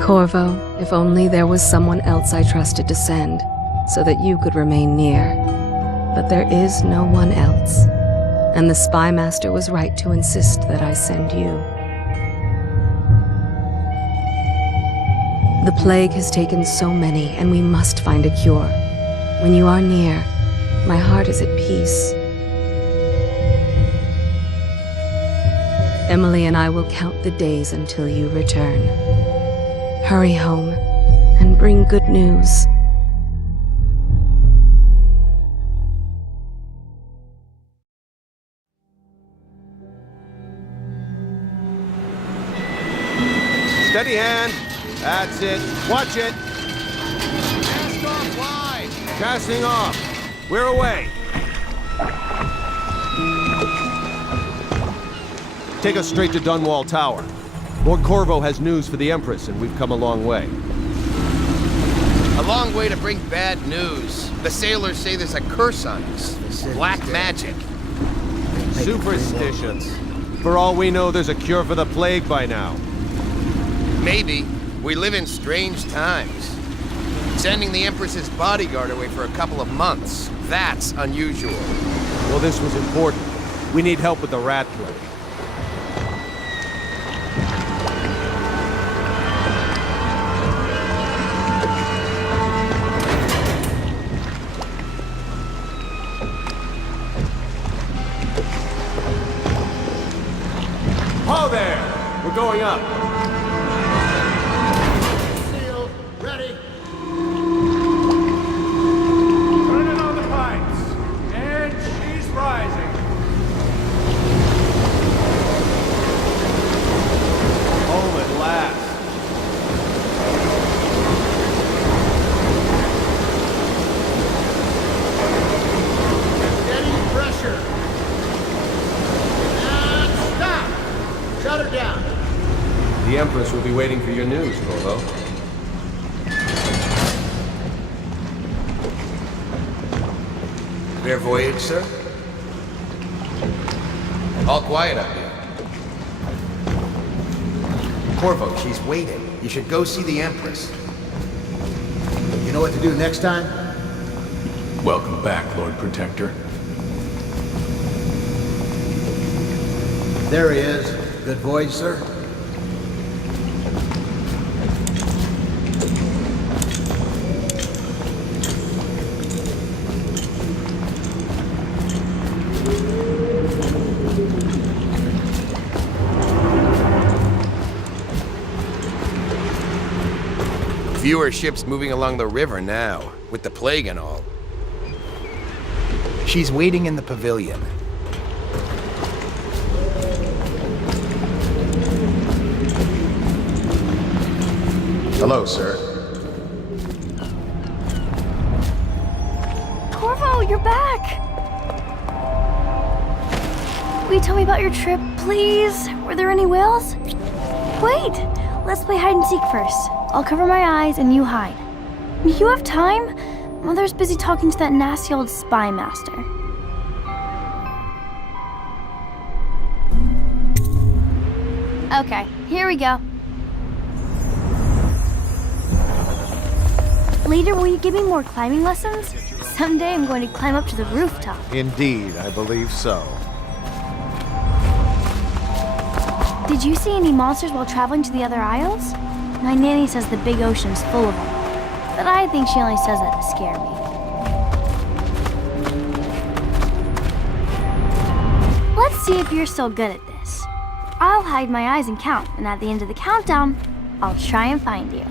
Corvo, if only there was someone else I trusted to send, so that you could remain near. But there is no one else, and the Spy Master was right to insist that I send you. The plague has taken so many, and we must find a cure. When you are near, my heart is at peace. Emily and I will count the days until you return. Hurry home, and bring good news. Steady hand. That's it. Watch it. Cast off wide. Casting off. We're away. Take us straight to Dunwall Tower. Lord Corvo has news for the Empress, and we've come a long way. A long way to bring bad news. The sailors say there's a curse on us. Black magic. Superstitions. For all we know, there's a cure for the plague by now. Maybe. We live in strange times. Sending the Empress's bodyguard away for a couple of months. That's unusual. Well, this was important. We need help with the rat plague. Ho there! We're going up. Sealed. Ready. Turning on the pipes. And she's rising. Home at last. Steady pressure. And stop. Shut her down. The Empress will be waiting for your news, Corvo. Fair voyage, sir? All quiet up here. Corvo, she's waiting. You should go see the Empress. You know what to do next time? Welcome back, Lord Protector. There he is. Good voyage, sir. Fewer ships moving along the river now, with the plague and all. She's waiting in the pavilion. Hello, sir. Corvo, you're back! Will you tell me about your trip, please? Were there any whales? Wait! Let's play hide and seek first. I'll cover my eyes and you hide. You have time? Mother's busy talking to that nasty old spy master. Okay, here we go. Later, will you give me more climbing lessons? Someday I'm going to climb up to the rooftop. Indeed, I believe so. Did you see any monsters while traveling to the other isles? My nanny says the big ocean's full of them, but I think she only says that to scare me. Let's see if you're still good at this. I'll hide my eyes and count, and at the end of the countdown, I'll try and find you.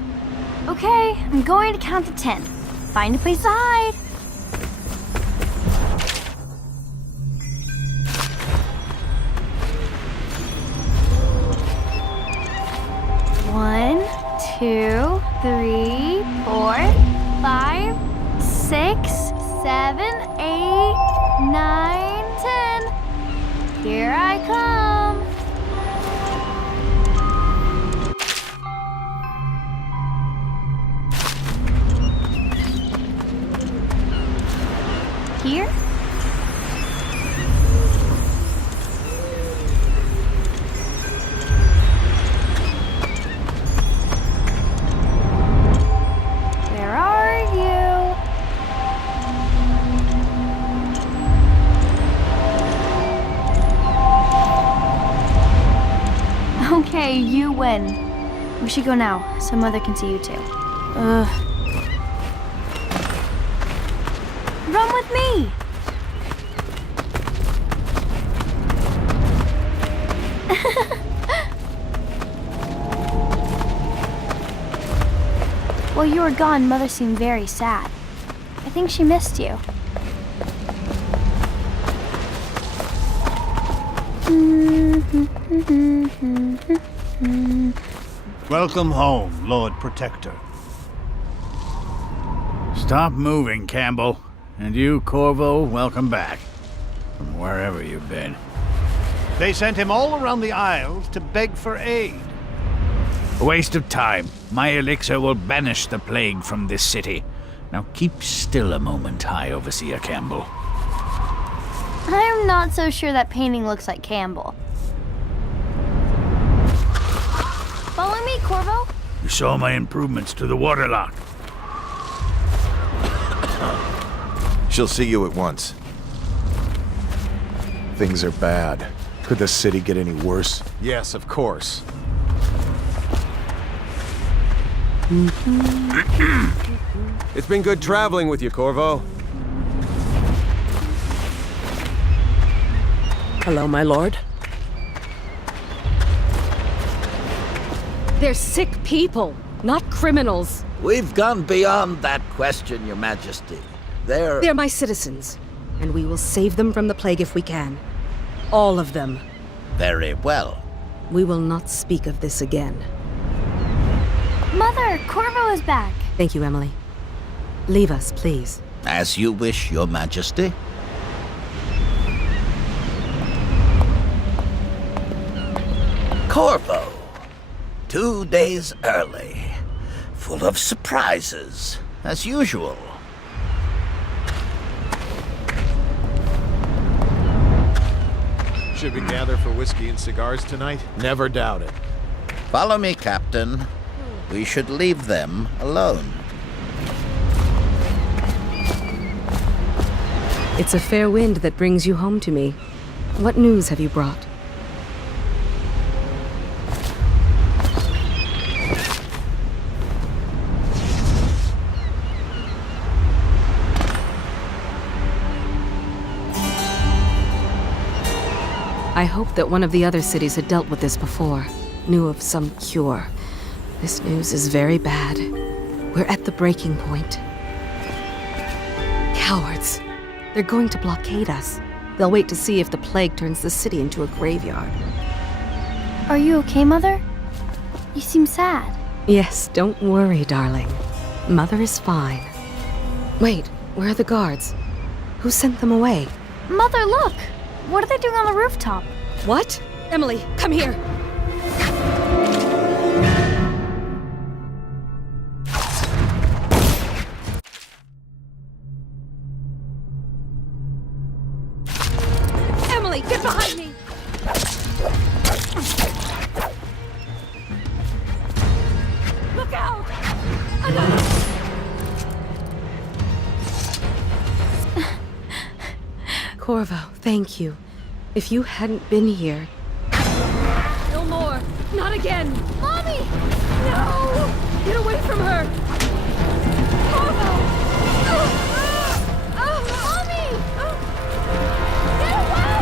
Okay, I'm going to count to 10. Find a place to hide. One, 2, 3, 4, 5, 6, 7, 8, 9, 10. Here I come. Here? Where are you? Okay, you win. We should go now, so Mother can see you too. Run with me! While you were gone, Mother seemed very sad. I think she missed you. Welcome home, Lord Protector. Stop moving, Campbell. And you, Corvo, welcome back. From wherever you've been. They sent him all around the Isles to beg for aid. A waste of time. My elixir will banish the plague from this city. Now keep still a moment, High Overseer Campbell. I'm not so sure that painting looks like Campbell. Follow me, Corvo. You saw my improvements to the waterlock. She'll see you at once. Things are bad. Could the city get any worse? Yes, of course. It's been good traveling with you, Corvo. Hello, my lord. They're sick people, not criminals. We've gone beyond that question, Your Majesty. They're my citizens, and we will save them from the plague if we can. All of them. Very well. We will not speak of this again. Mother, Corvo is back. Thank you, Emily. Leave us, please. As you wish, Your Majesty. Corvo. 2 days early. Full of surprises, as usual. Should we gather for whiskey and cigars tonight? Never doubt it. Follow me, Captain. We should leave them alone. It's a fair wind that brings you home to me. What news have you brought? I hoped that one of the other cities had dealt with this before, knew of some cure. This news is very bad. We're at the breaking point. Cowards. They're going to blockade us. They'll wait to see if the plague turns the city into a graveyard. Are you okay, Mother? You seem sad. Yes, don't worry, darling. Mother is fine. Wait, where are the guards? Who sent them away? Mother, look! What are they doing on the rooftop? What? Emily, come here! Emily, get behind me! Look out! Corvo, thank you. If you hadn't been here... No more! Not again! Mommy! No! Get away from her! Corvo! Mommy! Get away!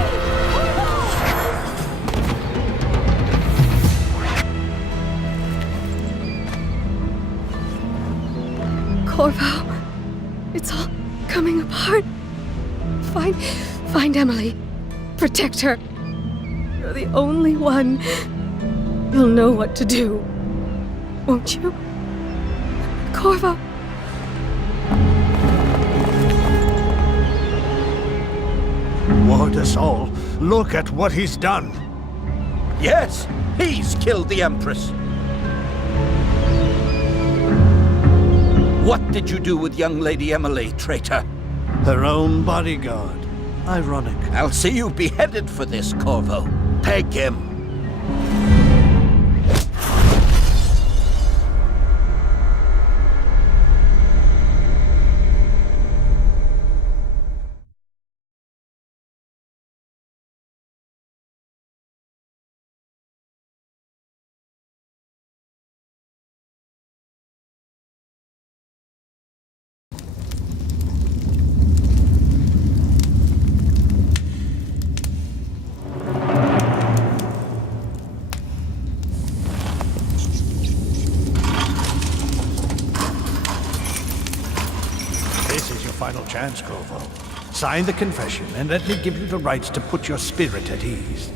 Corvo, it's all coming apart. Find Emily. Protect her. You're the only one. You'll know what to do. Won't you? Corvo. Ward us all. Look at what he's done. Yes, he's killed the Empress. What did you do with young Lady Emily, traitor? Her own bodyguard. Ironic. I'll see you beheaded for this, Corvo. Peg him. This is your final chance, Corvo. Sign the confession, and let me give you the rights to put your spirit at ease.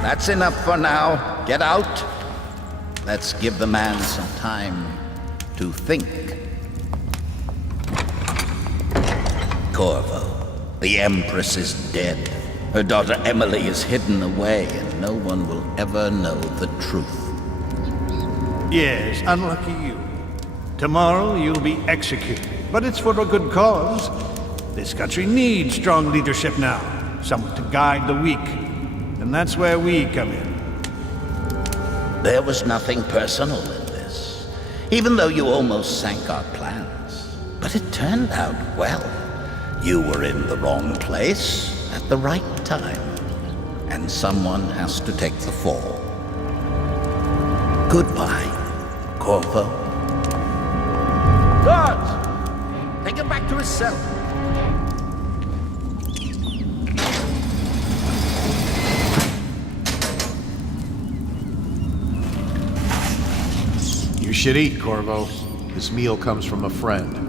That's enough for now. Get out. Let's give the man some time to think. Corvo, the Empress is dead. Her daughter Emily is hidden away, and no one will ever know the truth. Yes, unlucky you. Tomorrow you'll be executed, but it's for a good cause. This country needs strong leadership now, someone to guide the weak. And that's where we come in. There was nothing personal in this, even though you almost sank our plans. But it turned out well. You were in the wrong place at the right time, and someone has to take the fall. Goodbye, Corvo. Guards! Take him back to his cell. You should eat, Corvo. This meal comes from a friend.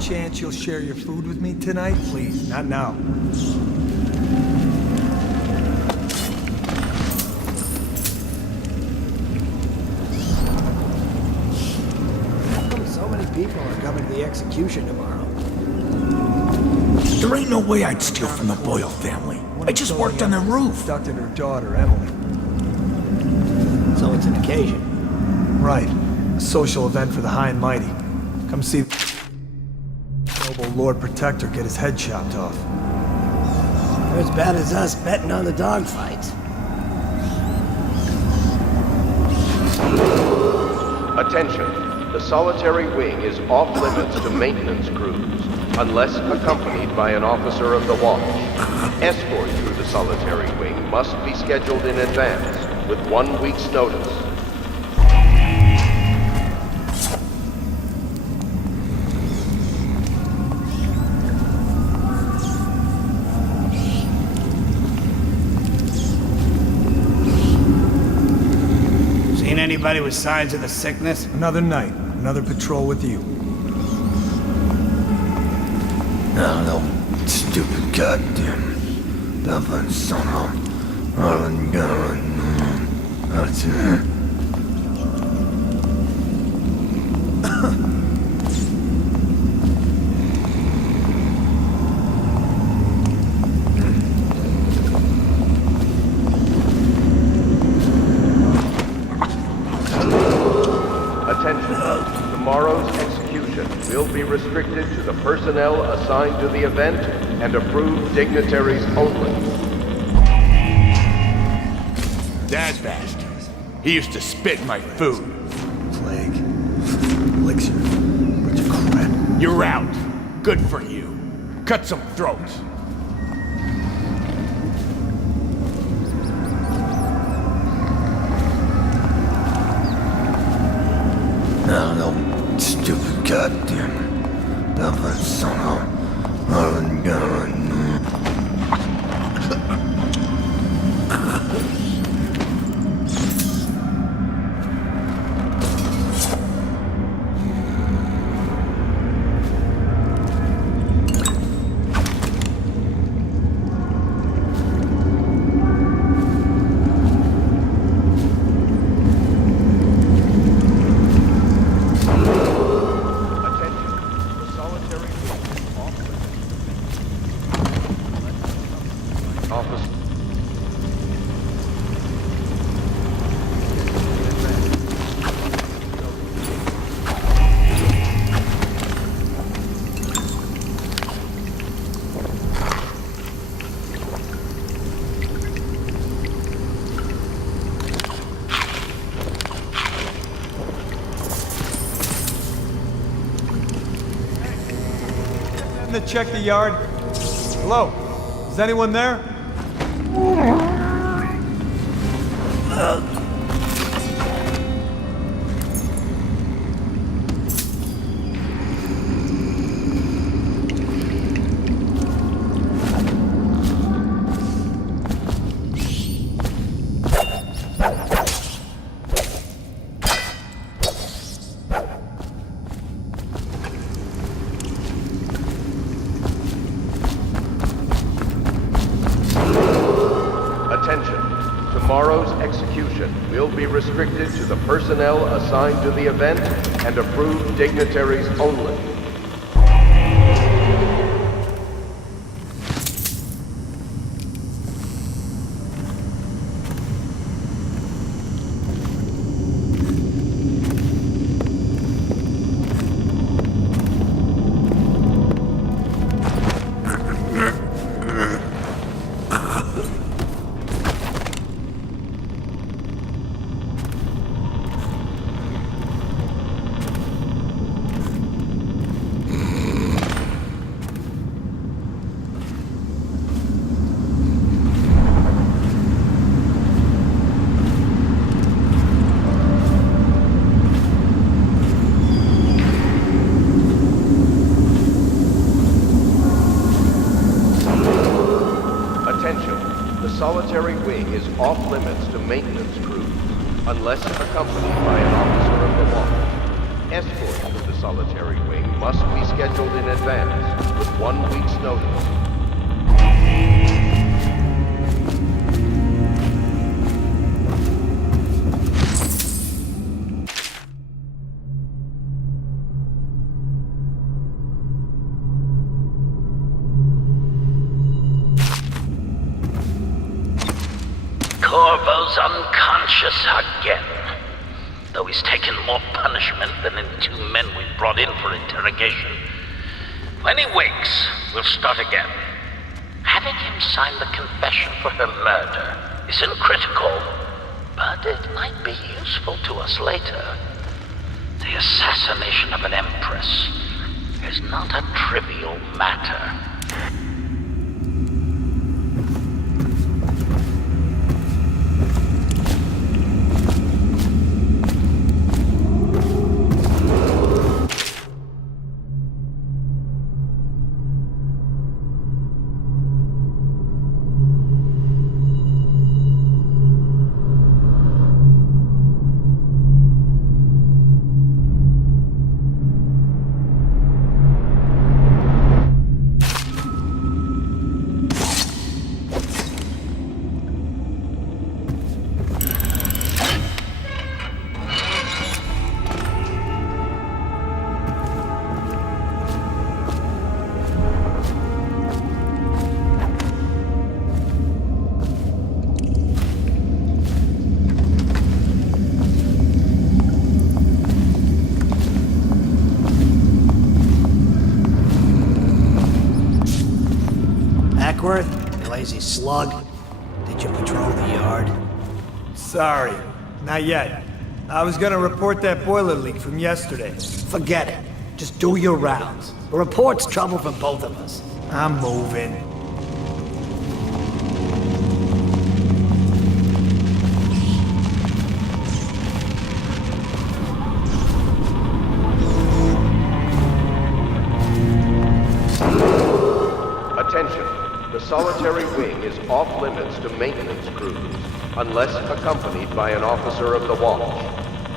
Chance you'll share your food with me tonight? Please, not now. How come so many people are coming to the execution tomorrow. There ain't no way I'd steal from the Boyle family. I just worked on the roof. Abducted her daughter, Emily. So it's an occasion. Right. A social event for the high and mighty. Come see noble Lord Protector get his head chopped off. They're as bad as us betting on the dogfights. Attention. The solitary wing is off limits to maintenance crews, unless accompanied by an officer of the watch. Escort through the solitary wing must be scheduled in advance, with 1 week's notice. Seen anybody with signs of the sickness? Another night, another patrol with you. No, stupid goddamn. Dublin son of Ireland gun. That's it. Attention. Tomorrow's execution will be restricted to the personnel assigned to the event and approved dignitaries only. That bastard. He used to spit my food. Plague. Elixir. Bunch of crap. You're out. Good for you. Cut some throats. No, stupid goddamn. Dublin son of Ireland gun. To check the yard. Hello? Is anyone there? Tomorrow's execution will be restricted to the personnel assigned to the event and approved dignitaries only. Solitary wing is off limits to maintenance crews, unless accompanied by an officer of the watch. Escort to the solitary wing must be scheduled in advance, with 1 week's notice. Corvo's unconscious again. Though he's taken more punishment than any 2 men we brought in for interrogation. When he wakes, we'll start again. Having him sign the confession for her murder isn't critical, but it might be useful to us later. The assassination of an empress is not a trivial matter. You lazy slug. Did you patrol the yard? Sorry, not yet. I was gonna report that boiler leak from yesterday. Forget it. Just do your rounds. A report's trouble for both of us. I'm moving. Attention. The solitary wing is off limits to maintenance crews, unless accompanied by an officer of the watch.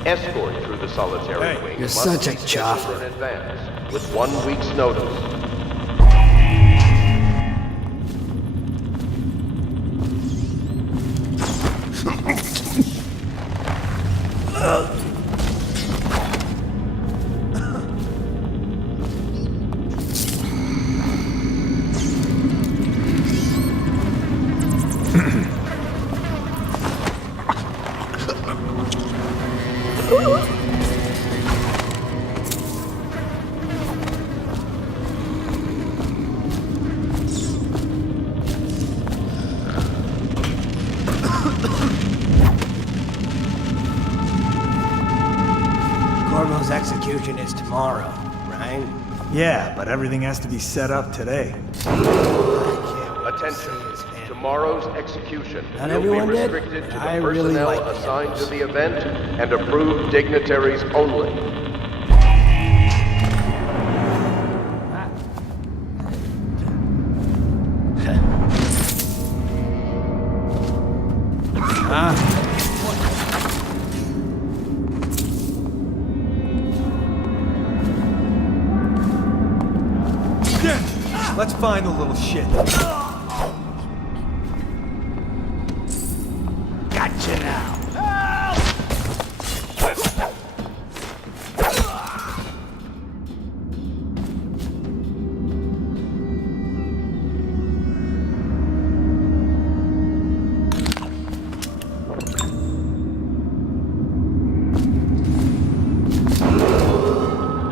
Escort through the solitary wing You're must such a be scheduled chopper. in advance, with 1 week's notice. Corvo's execution is tomorrow, right? Yeah, but everything has to be set up today. Attention. Tomorrow's execution Not will everyone be did, restricted to but the I really personnel like the assigned to the event and approved dignitaries only. Let's find the little shit. Gotcha now.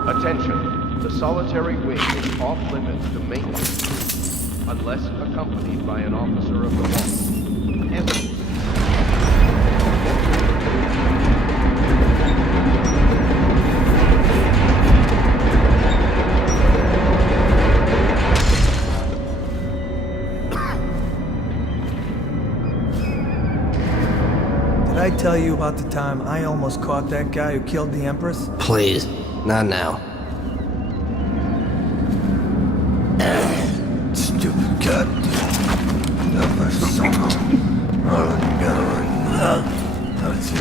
Attention. The solitary wing is off limits to maintenance, unless accompanied by an officer of the watch. Escort. Did I tell you about the time I almost caught that guy who killed the Empress? Please, not now. Stupid goddamn. Never saw. That's it.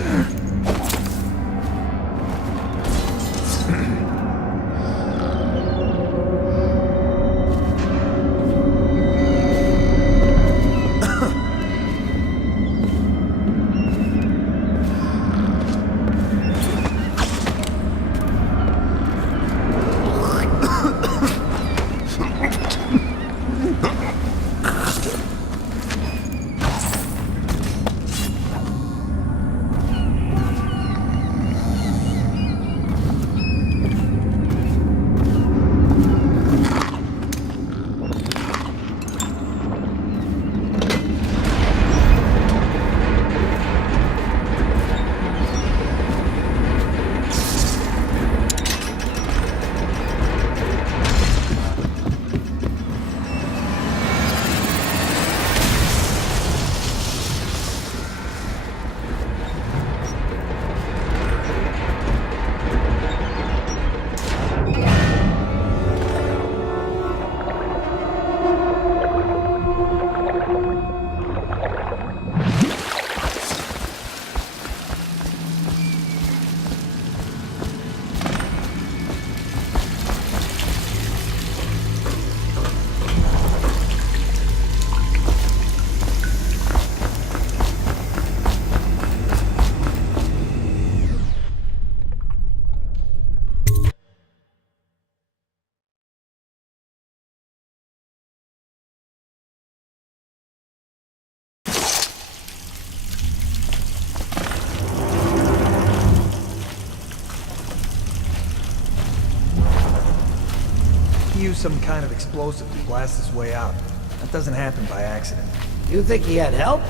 used some kind of explosive to blast his way out. That doesn't happen by accident. You think he had help?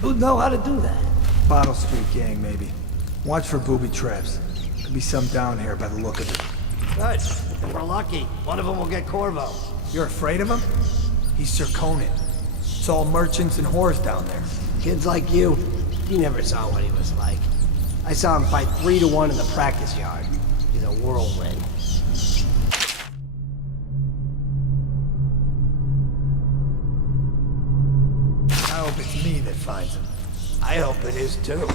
Who'd know how to do that? Bottle Street gang, maybe. Watch for booby traps. Could be some down here by the look of it. Good. If we're lucky, one of them will get Corvo. You're afraid of him? He's Sir Conan. It's all merchants and whores down there. Kids like you never saw what he was like. I saw him fight 3 to 1 in the practice yard. He's a whirlwind. I hope it's me that finds him. I hope it is too.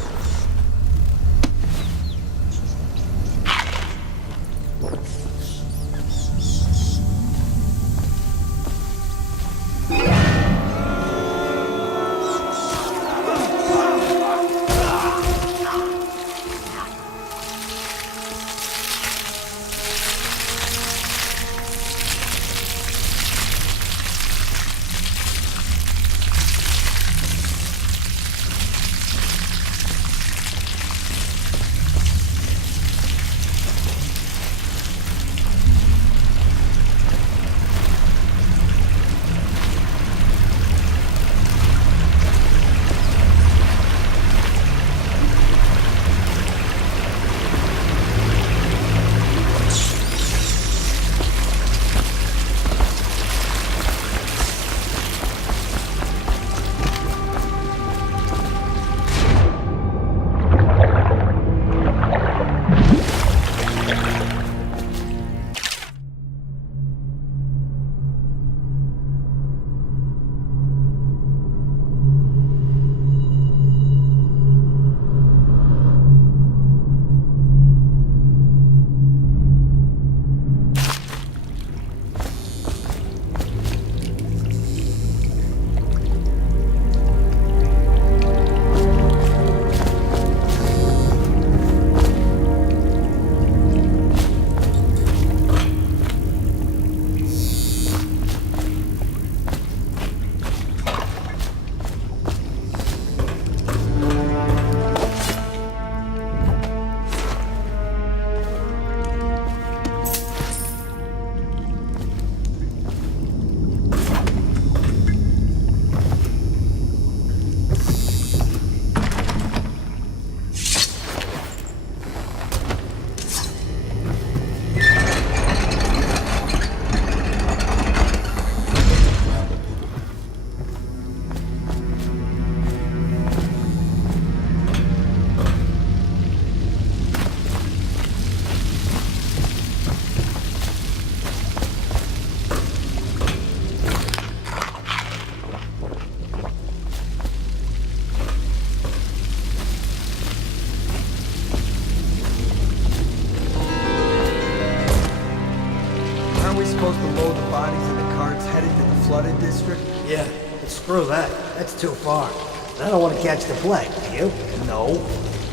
Yeah, but screw that. That's too far. And I don't want to catch the plague, do you? No.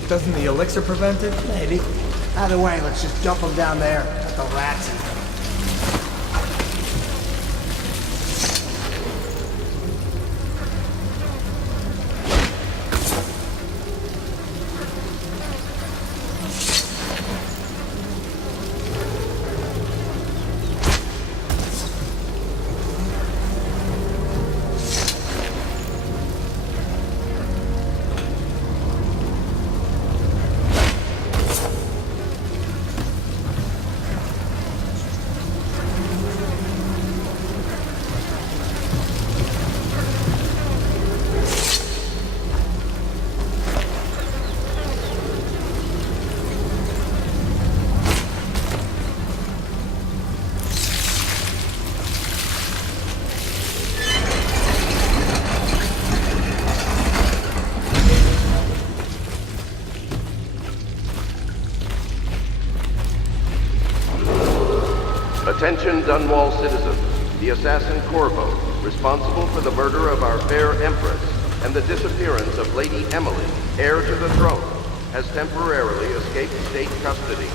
Doesn't the elixir prevent it? Maybe. Either way, let's just dump them down there. Let the rats eat them. Attention Dunwall citizens. The assassin Corvo, responsible for the murder of our fair Empress and the disappearance of Lady Emily, heir to the throne, has temporarily escaped state custody.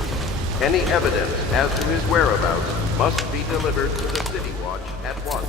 Any evidence as to his whereabouts must be delivered to the City Watch at once.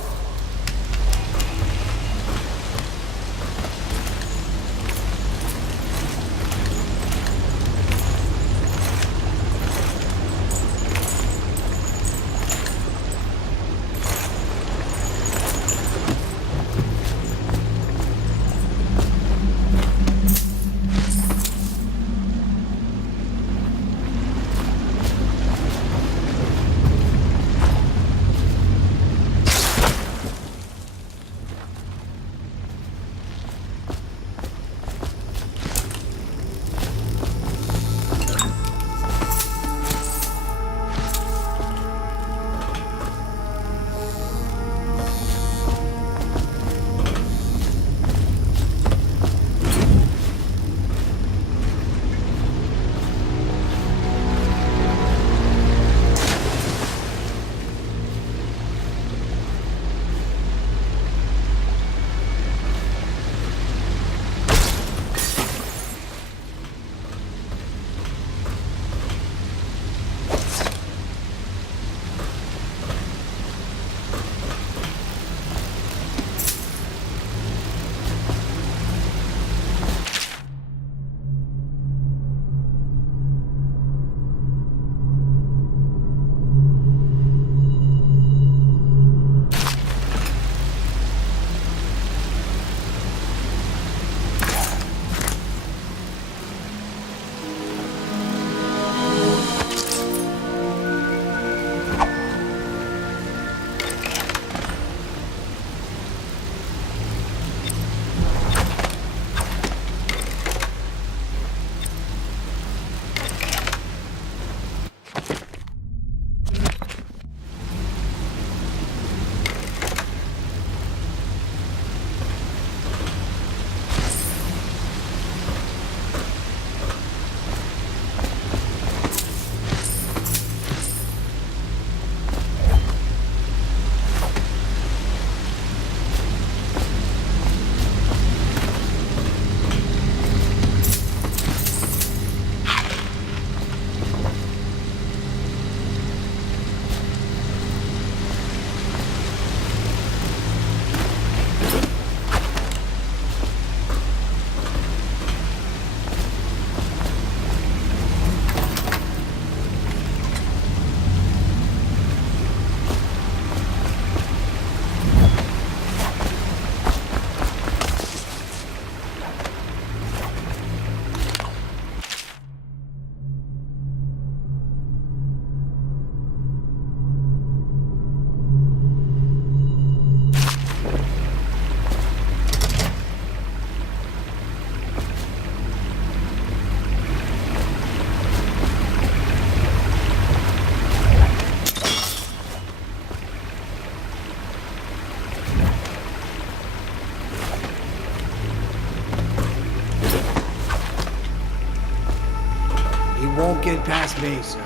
get past me, sir.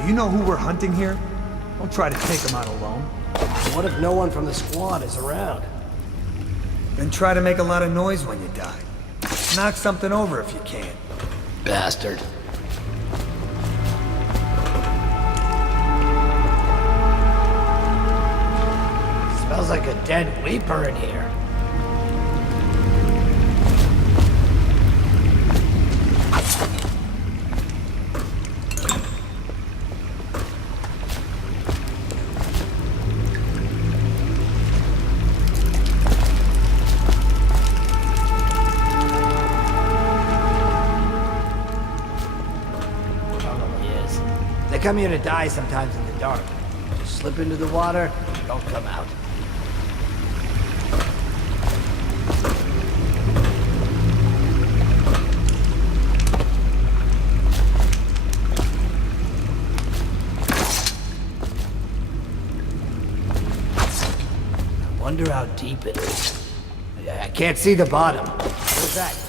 Do you know who we're hunting here? Don't try to take him out alone. What if no one from the squad is around? Then try to make a lot of noise when you die. Knock something over if you can. Bastard. Smells like a dead weeper in here. They come here to die sometimes in the dark. Just slip into the water, don't come out. I wonder how deep it is. I can't see the bottom. What's that?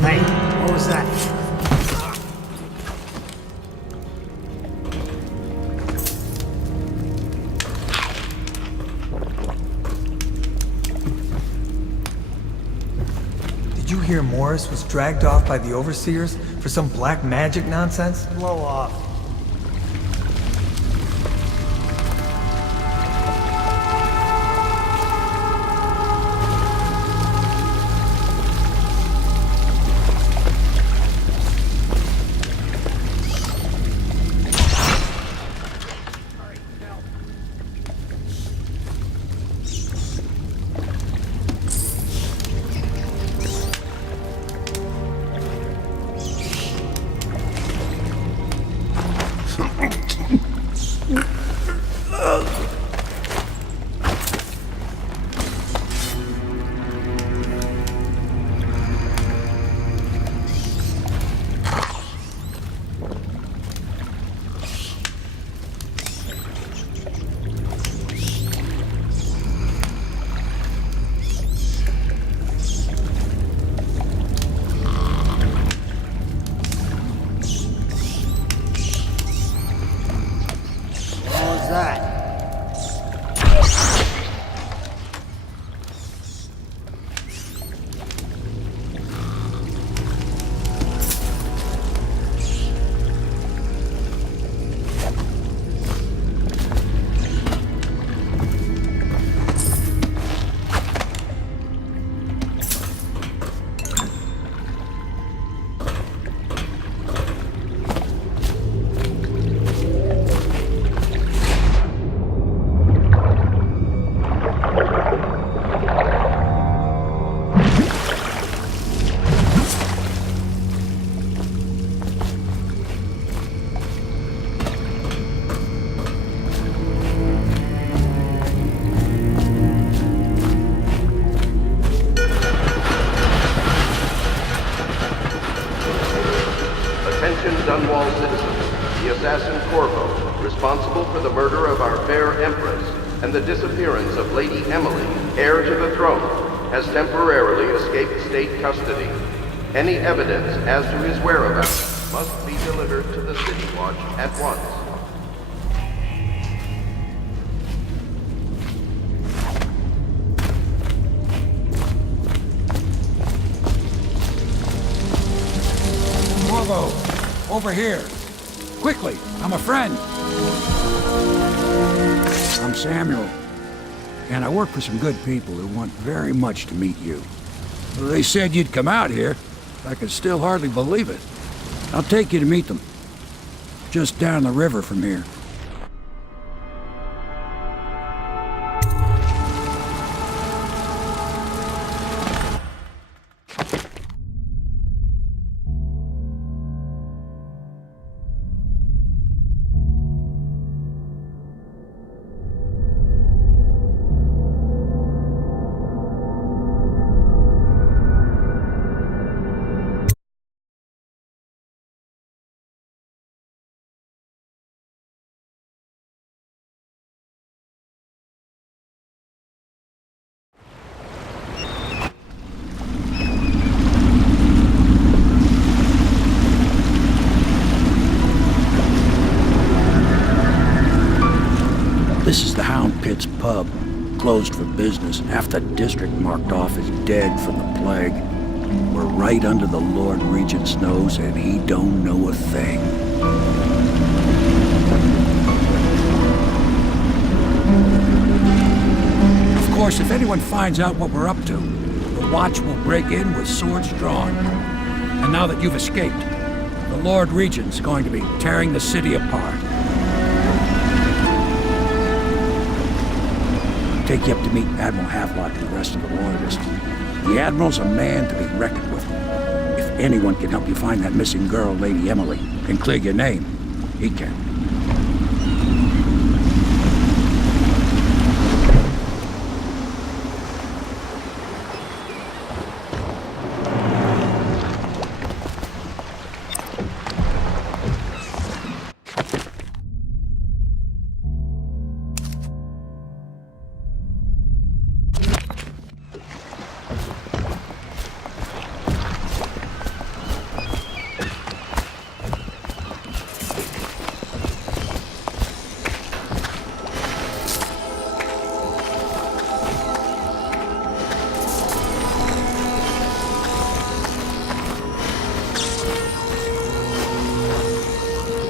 Hey, what was that? Did you hear Morris was dragged off by the overseers for some black magic nonsense? Blow off. Dunwall citizens, the assassin Corvo, responsible for the murder of our fair Empress and the disappearance of Lady Emily, heir to the throne, has temporarily escaped state custody. Any evidence as to his whereabouts must be delivered to the City Watch at once. Corvo, over here. Quickly, I'm a friend. I'm Samuel, and I work for some good people who want very much to meet you. They said you'd come out here. I can still hardly believe it. I'll take you to meet them. Just down the river from here. This is the Hound Pit's pub. Closed for business. Half the district marked off as dead from the plague. We're right under the Lord Regent's nose, and he don't know a thing. Of course, if anyone finds out what we're up to, the Watch will break in with swords drawn. And now that you've escaped, the Lord Regent's going to be tearing the city apart. Take you up to meet Admiral Havelock and the rest of the Loyalists. The Admiral's a man to be reckoned with. If anyone can help you find that missing girl, Lady Emily, and clear your name, he can.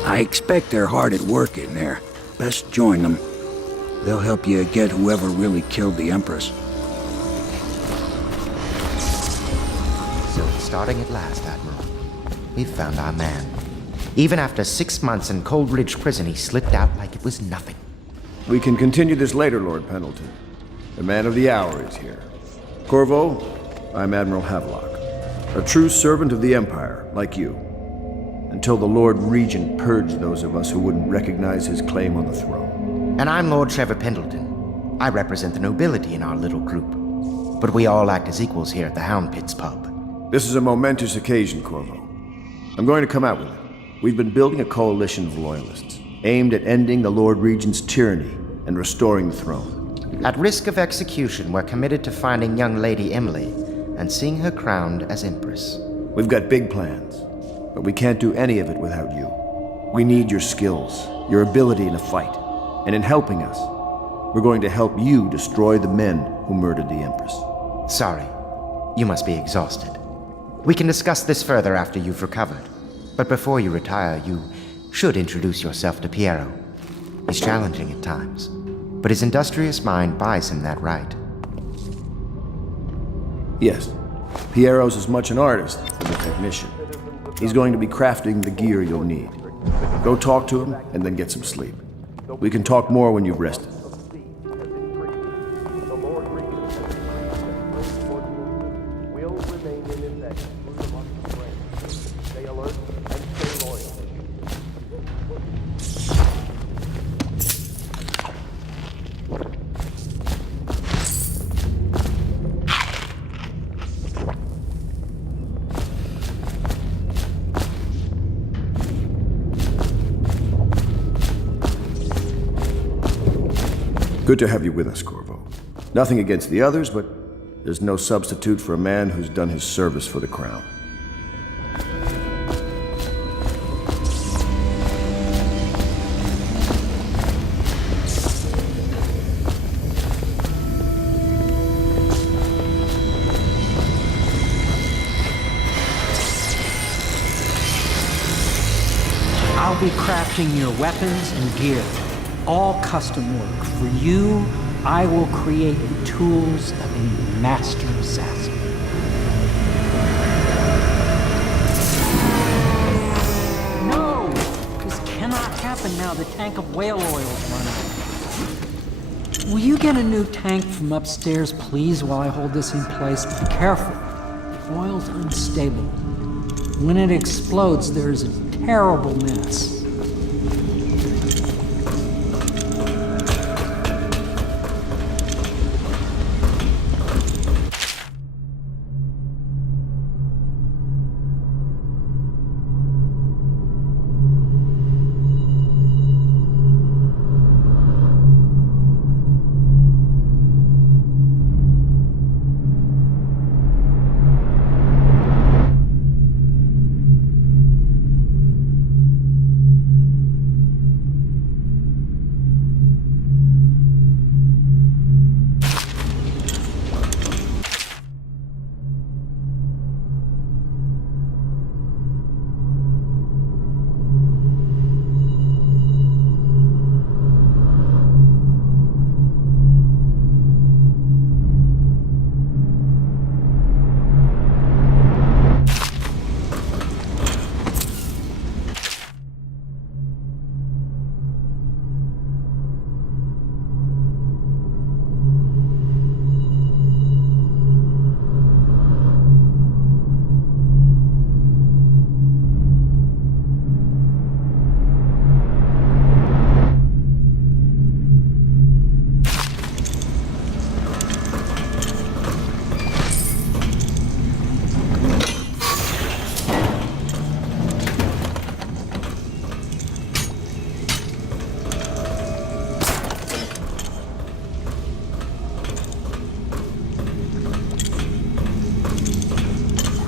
I expect they're hard at work in there. Best join them. They'll help you get whoever really killed the Empress. So it's starting at last, Admiral. We've found our man. Even after 6 months in Cold Ridge Prison, he slipped out like it was nothing. We can continue this later, Lord Pendleton. The man of the hour is here. Corvo, I'm Admiral Havelock. A true servant of the Empire, like you. Until the Lord Regent purged those of us who wouldn't recognize his claim on the throne. And I'm Lord Trevor Pendleton. I represent the nobility in our little group. But we all act as equals here at the Hound Pit's pub. This is a momentous occasion, Corvo. I'm going to come out with it. We've been building a coalition of loyalists, aimed at ending the Lord Regent's tyranny and restoring the throne. At risk of execution, we're committed to finding young Lady Emily and seeing her crowned as Empress. We've got big plans, but we can't do any of it without you. We need your skills, your ability in a fight, and in helping us, we're going to help you destroy the men who murdered the Empress. Sorry, you must be exhausted. We can discuss this further after you've recovered. But before you retire, you should introduce yourself to Piero. He's challenging at times, but his industrious mind buys him that right. Yes, Piero's as much an artist as a technician. He's going to be crafting the gear you'll need. Go talk to him and then get some sleep. We can talk more when you've rested. Good to have you with us, Corvo. Nothing against the others, but there's no substitute for a man who's done his service for the crown. I'll be crafting your weapons and gear. All custom work. For you, I will create the tools of a master assassin. No! This cannot happen now. The tank of whale oil's run out. Will you get a new tank from upstairs, please, while I hold this in place? Be careful. The oil's unstable. When it explodes, there's a terrible mess.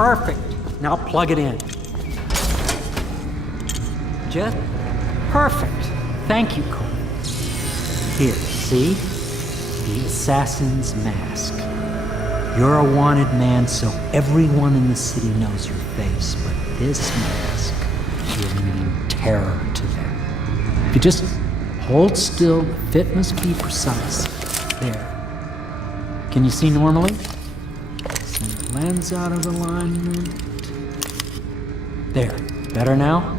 Perfect. Now plug it in. Just perfect. Thank you, Cole. Here, see? The assassin's mask. You're a wanted man, so everyone in the city knows your face, but this mask will mean terror to them. If you just hold still, the fit must be precise. There. Can you see normally? Send the lens out of alignment. There. Better now?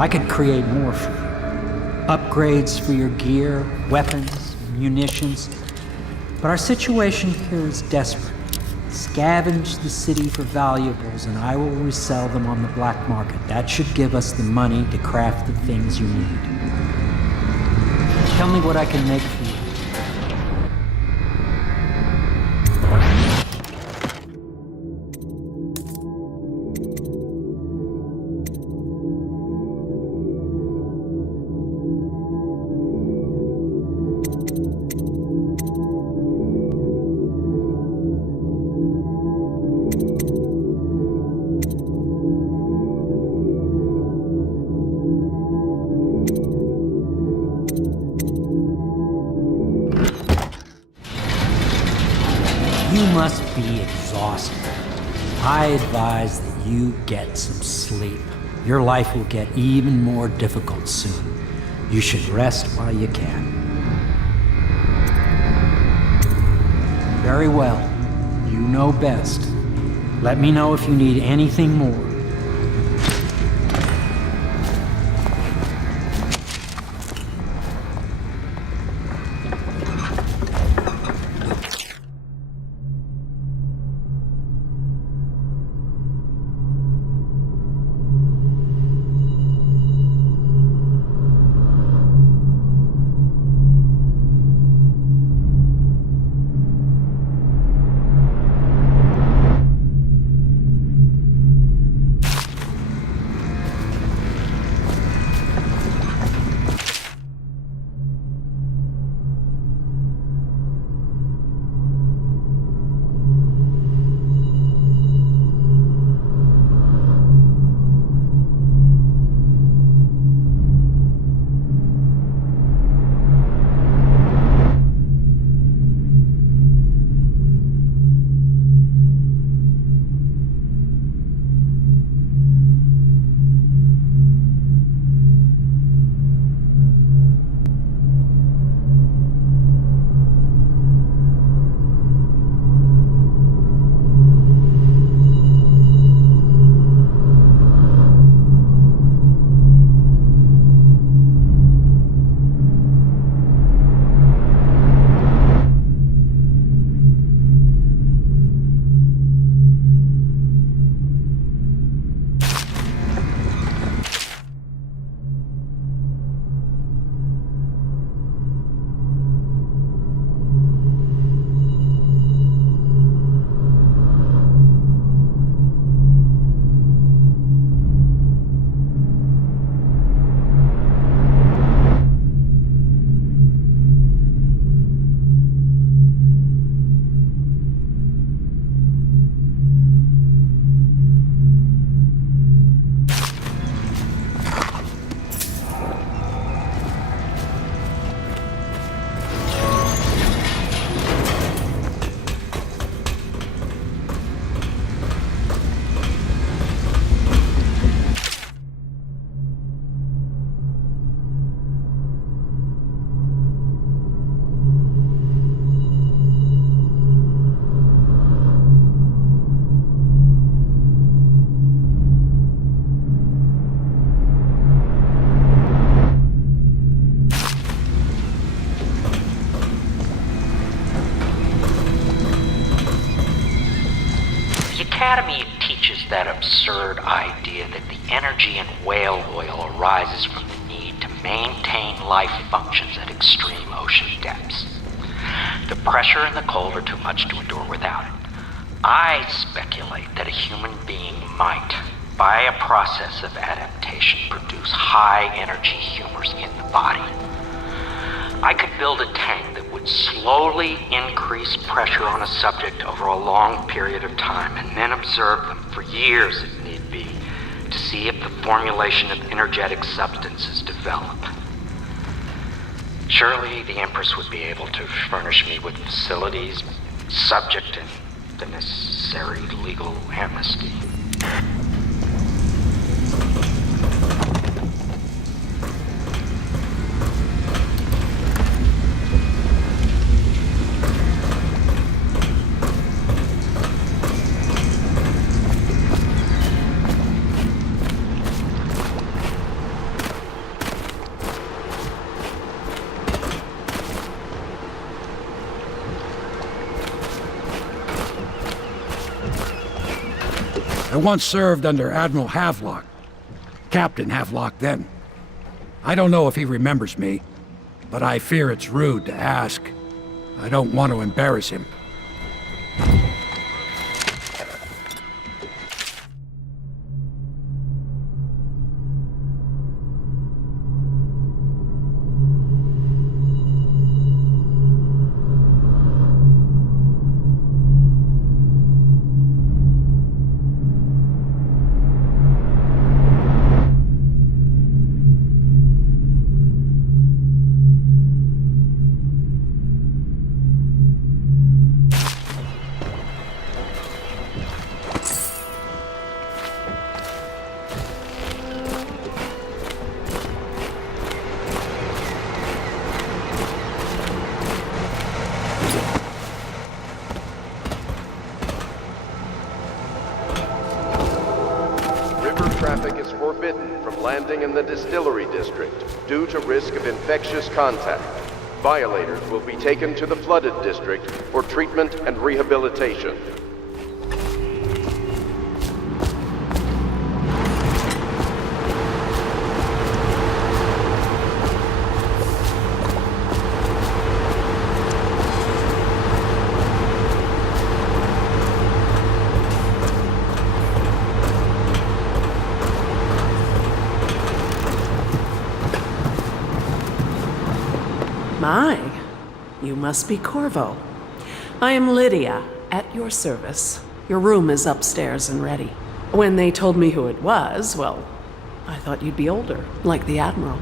I could create more for you. Upgrades for your gear, weapons, munitions. But our situation here is desperate. Scavenge the city for valuables and I will resell them on the black market. That should give us the money to craft the things you need. Tell me what I can make for you. You must be exhausted. I advise that you get some sleep. Your life will get even more difficult soon. You should rest while you can. Very well. You know best. Let me know if you need anything more. Academy teaches that absurd idea that the energy in whale oil arises from the need to maintain life functions at extreme ocean depths. The pressure and the cold are too much to endure without it. I speculate that a human being might, by a process of adaptation, produce high-energy humors in the body. I could build a tank that would Slowly increase pressure on a subject over a long period of time, and then observe them for years if need be, to see if the formulation of energetic substances develop. Surely the Empress would be able to furnish me with facilities, subject and the necessary legal amnesty. I once served under Admiral Havelock. Captain Havelock then. I don't know if he remembers me, but I fear it's rude to ask. I don't want to embarrass him. Traffic is forbidden from landing in the distillery district due to risk of infectious contact. Violators will be taken to the flooded district for treatment and rehabilitation. My, you must be Corvo. I am Lydia, at your service. Your room is upstairs and ready. When they told me who it was, well, I thought you'd be older, like the Admiral.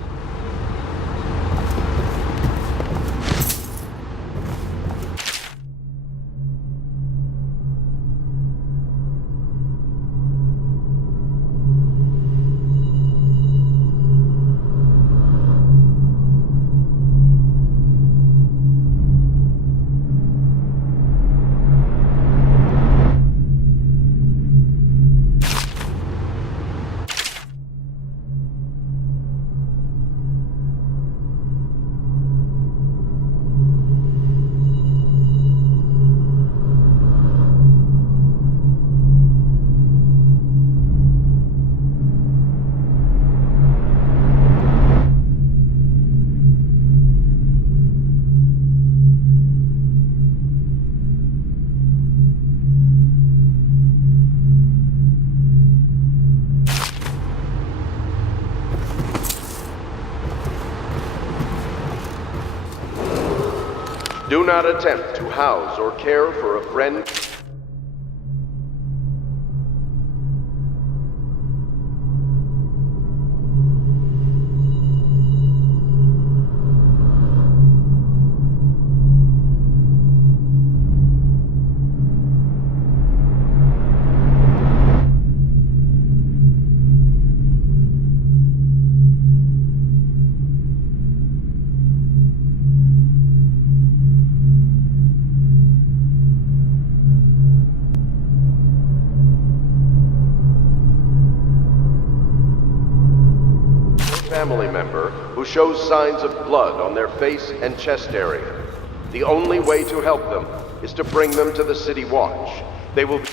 Do not attempt to house or care for a friend. Family member who shows signs of blood on their face and chest area. The only way to help them is to bring them to the City Watch. They will be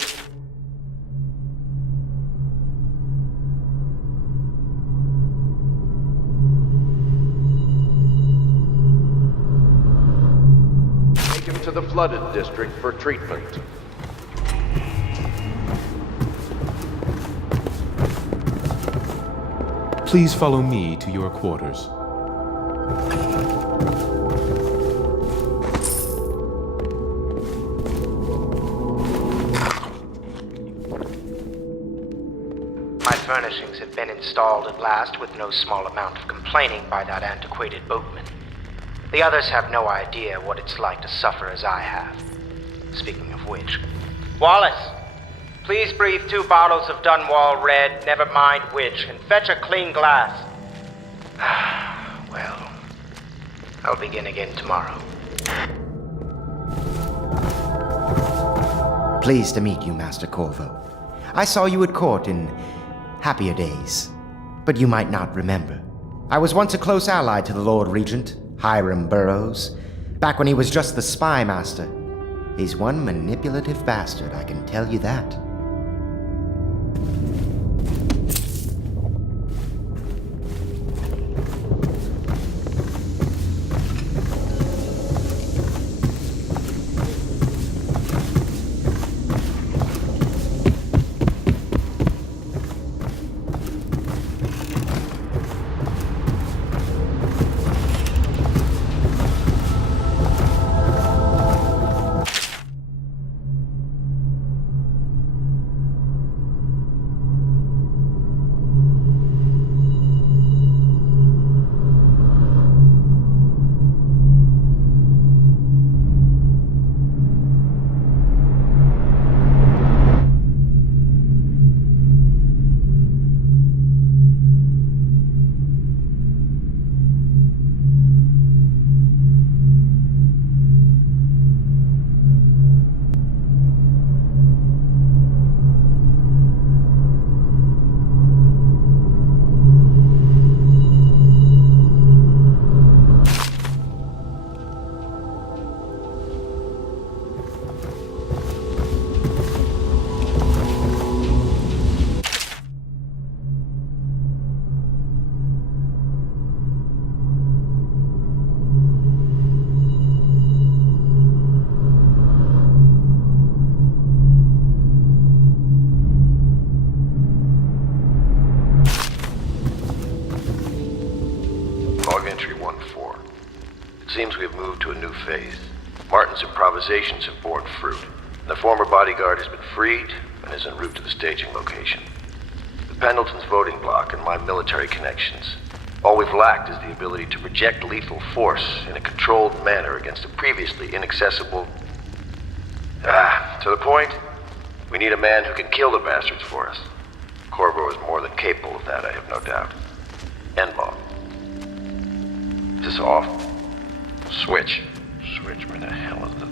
taken to the flooded district for treatment. Please follow me to your quarters. furnishings have been installed at last with no small amount of complaining by that antiquated boatman. The others have no idea what it's like to suffer as I have. Speaking of which... Wallace! Please breathe 2 bottles of Dunwall Red, never mind which, and fetch a clean glass. Well, I'll begin again tomorrow. Pleased to meet you, Master Corvo. I saw you at court in happier days, but you might not remember. I was once a close ally to the Lord Regent, Hiram Burroughs, back when he was just the spy master. He's one manipulative bastard, I can tell you that. Seems we have moved to a new phase. Martin's improvisations have borne fruit. The former bodyguard has been freed and is en route to the staging location. With Pendleton's voting block and my military connections, all we've lacked is the ability to project lethal force in a controlled manner against a previously inaccessible... to the point, we need a man who can kill the bastards for us. Corvo is more than capable of that, I have no doubt. N-bomb. Is this off? Switch. Switch, where the hell is it?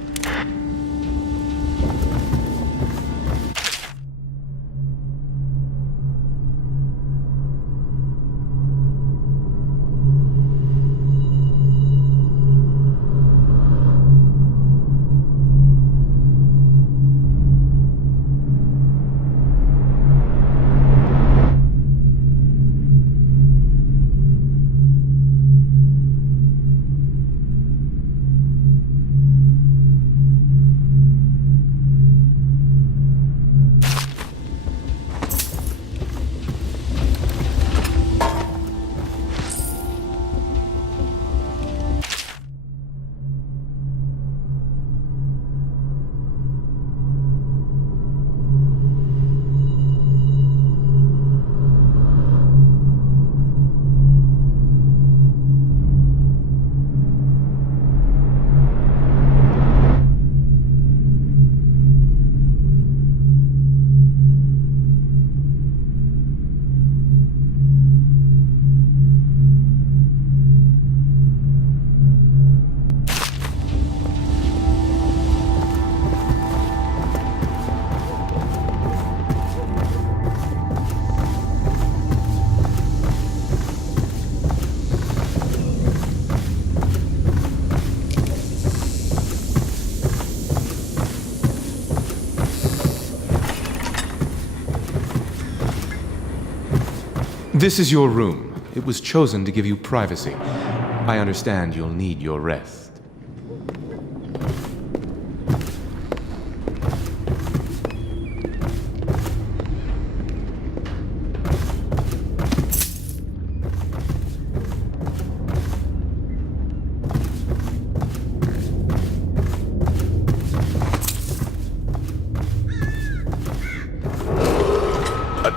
This is your room. It was chosen to give you privacy. I understand you'll need your rest.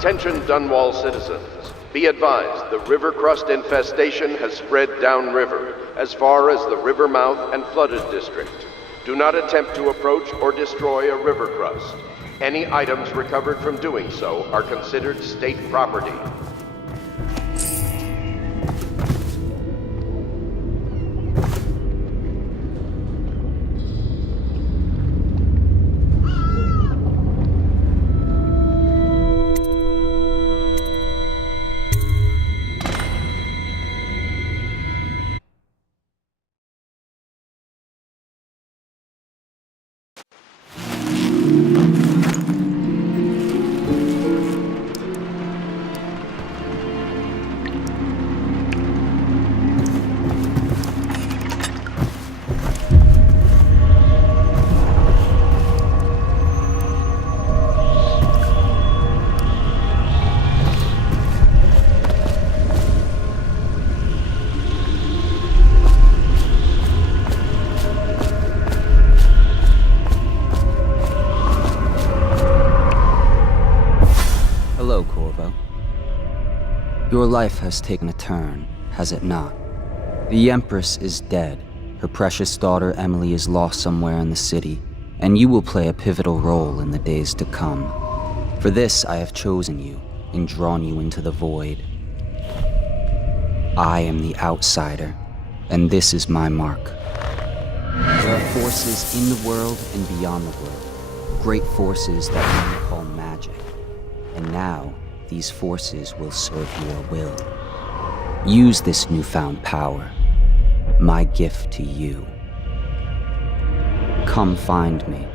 Attention Dunwall citizens. Be advised, the river crust infestation has spread downriver, as far as the river mouth and flooded district. Do not attempt to approach or destroy a river crust. Any items recovered from doing so are considered state property. Your life has taken a turn, has it not? The Empress is dead. Her precious daughter Emily is lost somewhere in the city, and you will play a pivotal role in the days to come. For this I have chosen you and drawn you into the void. I am the outsider, and this is my mark. There are forces in the world and beyond the world, great forces that we call magic. And now, these forces will serve your will. Use this newfound power, my gift to you. Come find me.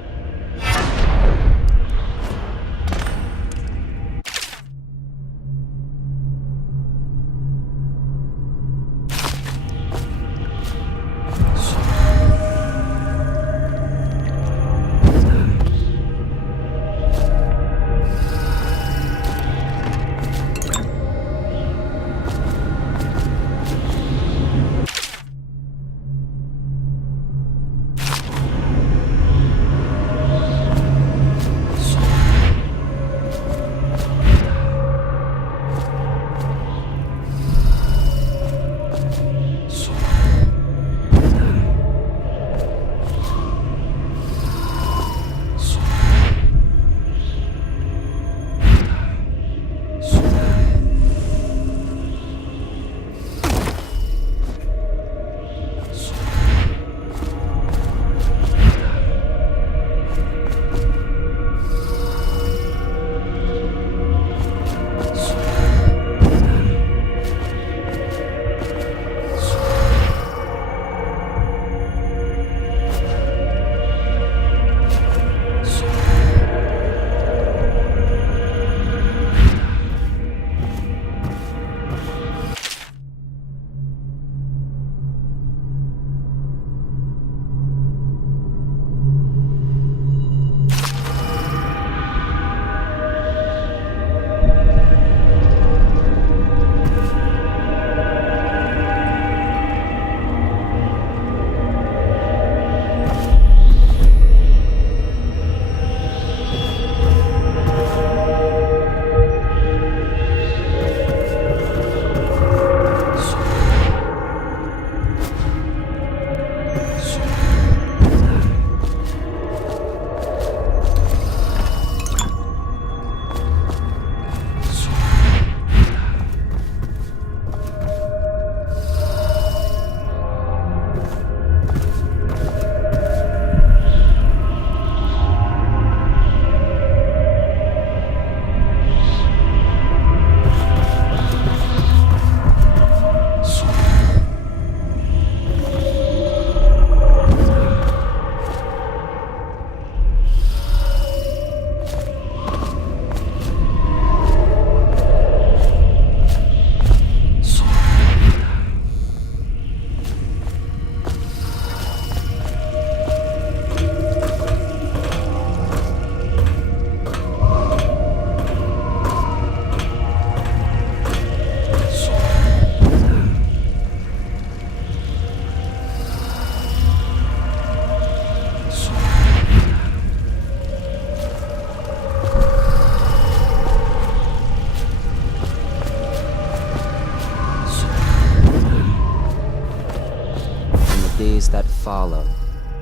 days that follow,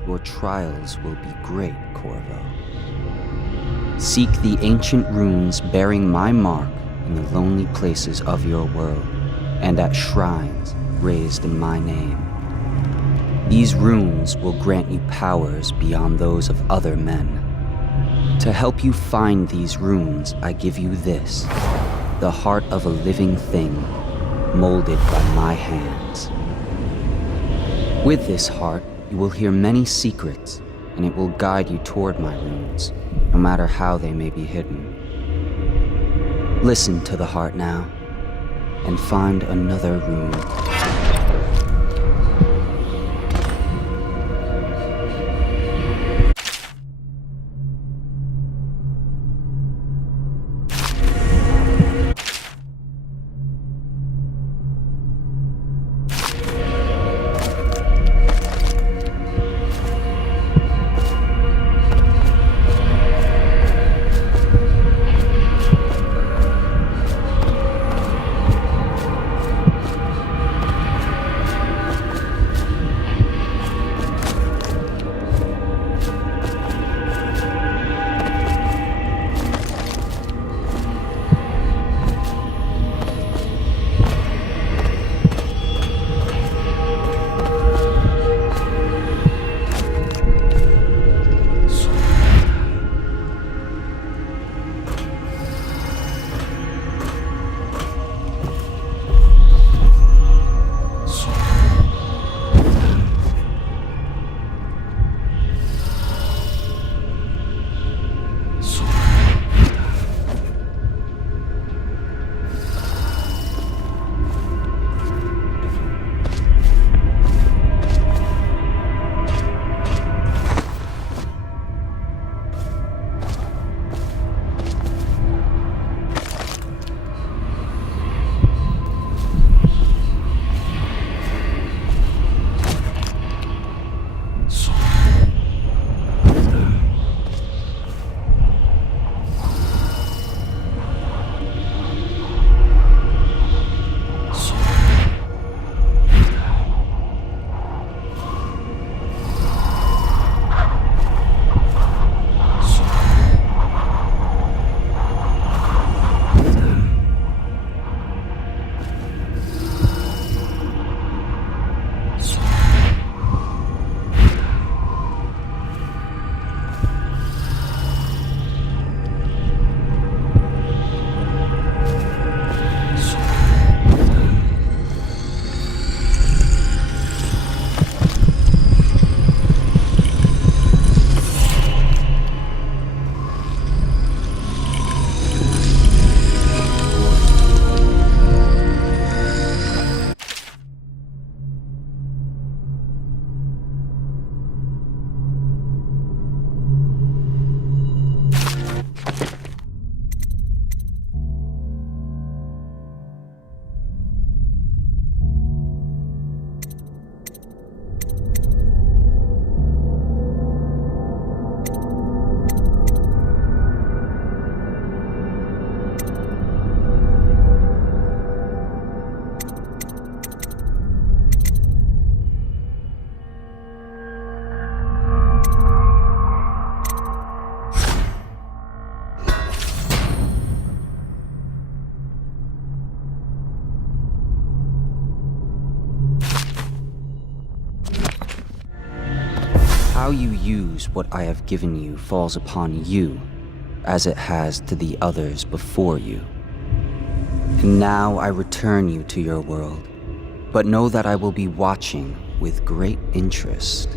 your trials will be great, Corvo. Seek the ancient runes bearing my mark in the lonely places of your world, and at shrines raised in my name. These runes will grant you powers beyond those of other men. To help you find these runes, I give you this, the heart of a living thing, molded by my hands. With this heart, you will hear many secrets, and it will guide you toward my runes, no matter how they may be hidden. Listen to the heart now, and find another rune. How you use what I have given you falls upon you, as it has to the others before you. And now I return you to your world, but know that I will be watching with great interest.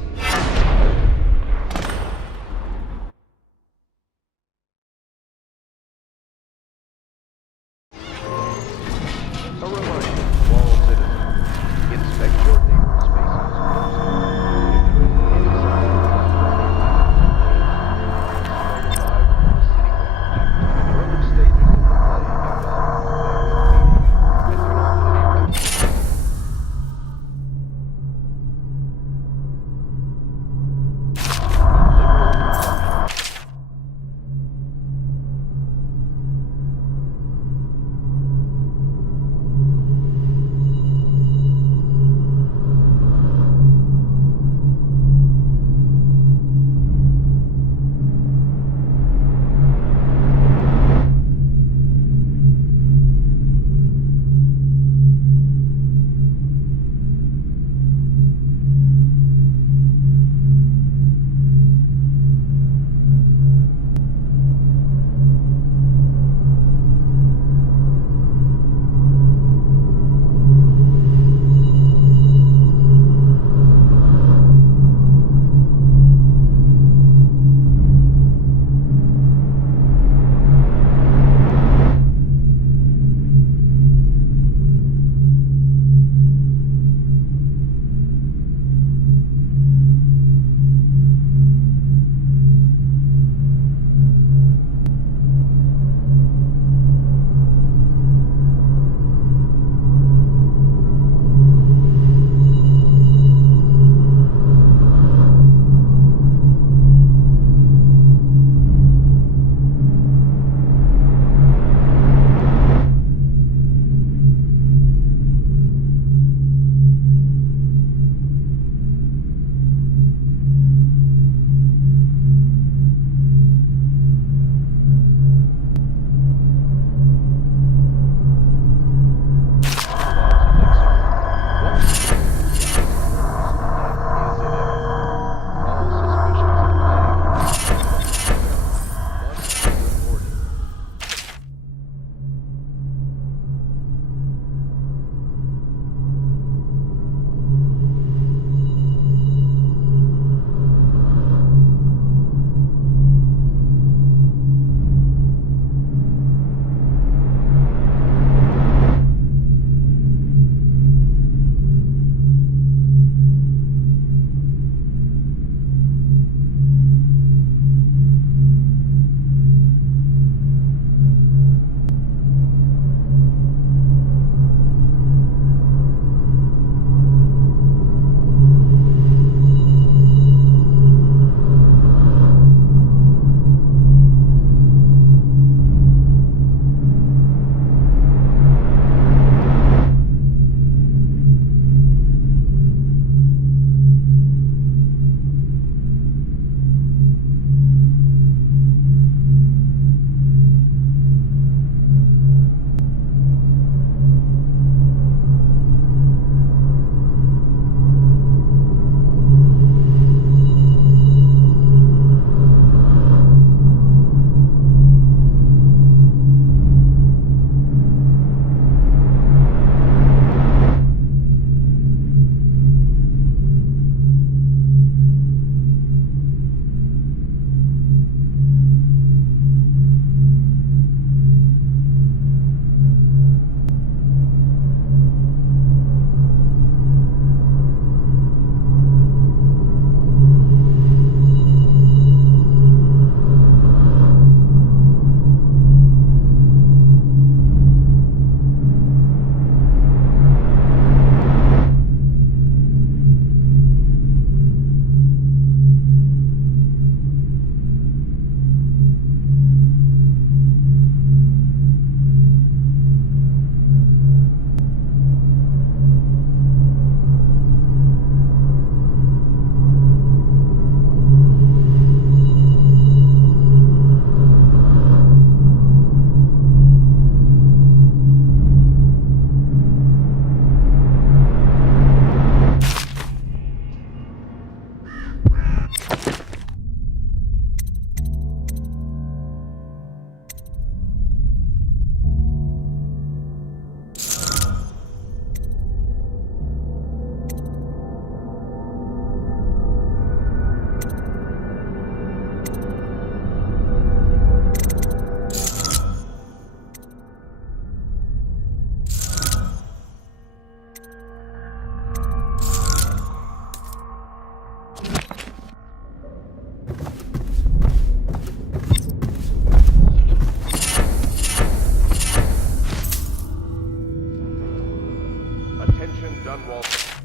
Operation Dunwall.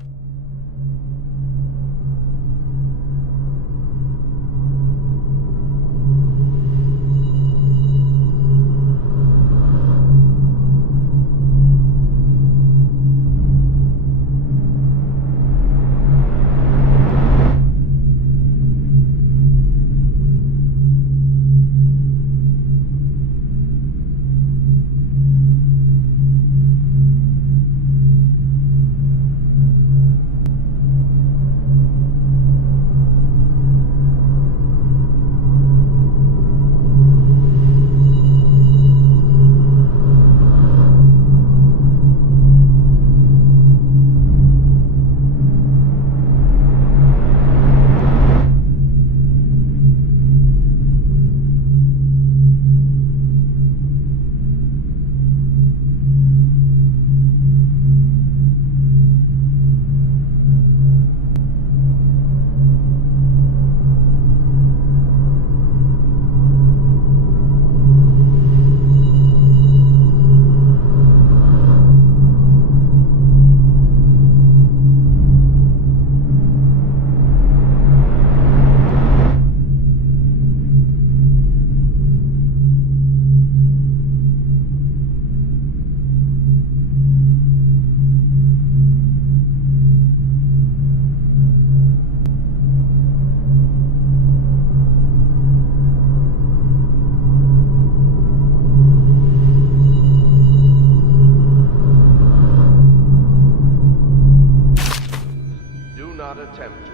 Attempt to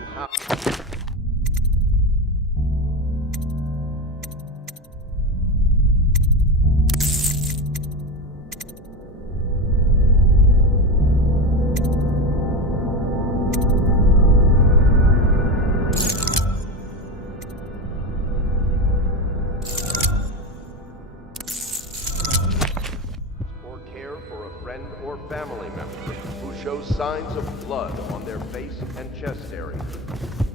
or care for a friend or family member who shows signs of blood on their face and chest area.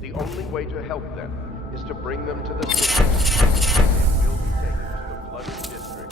The only way to help them is to bring them to the city. They will be taken to the flooded district.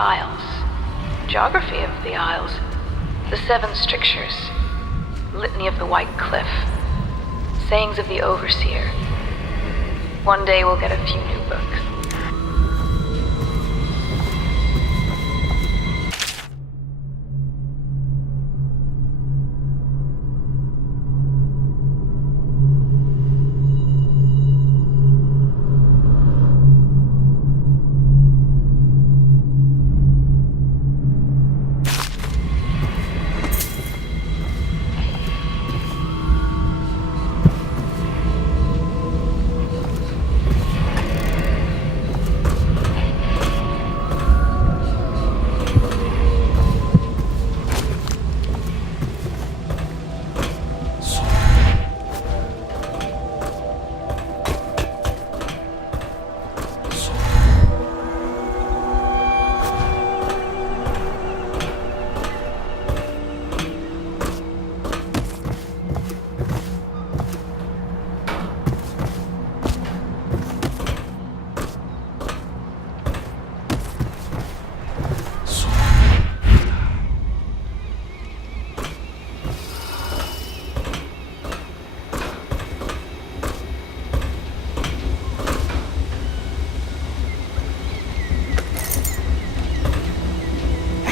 Isles. Geography of the Isles. The 7 strictures. Litany of the White Cliff. Sayings of the Overseer. One day we'll get a few new books.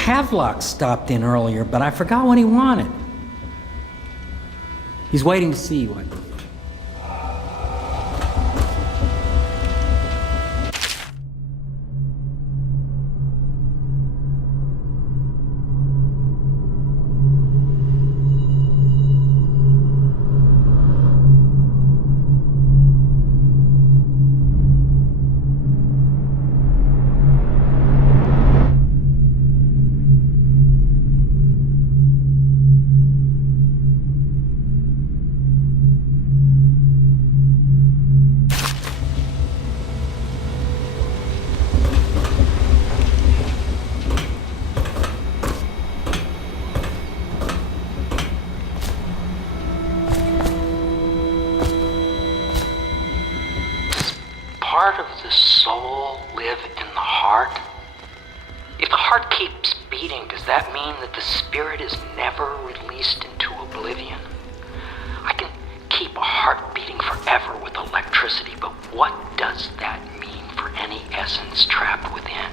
Havelock stopped in earlier, but I forgot what he wanted. He's waiting to see you, I believe. Part of the soul live in the heart? If the heart keeps beating, does that mean that the spirit is never released into oblivion? I can keep a heart beating forever with electricity, but what does that mean for any essence trapped within?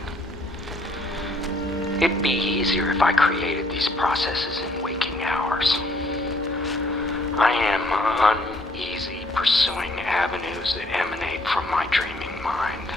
It'd be easier if I created these processes in waking hours. I am uneasy pursuing avenues that emanate from my dreaming mind.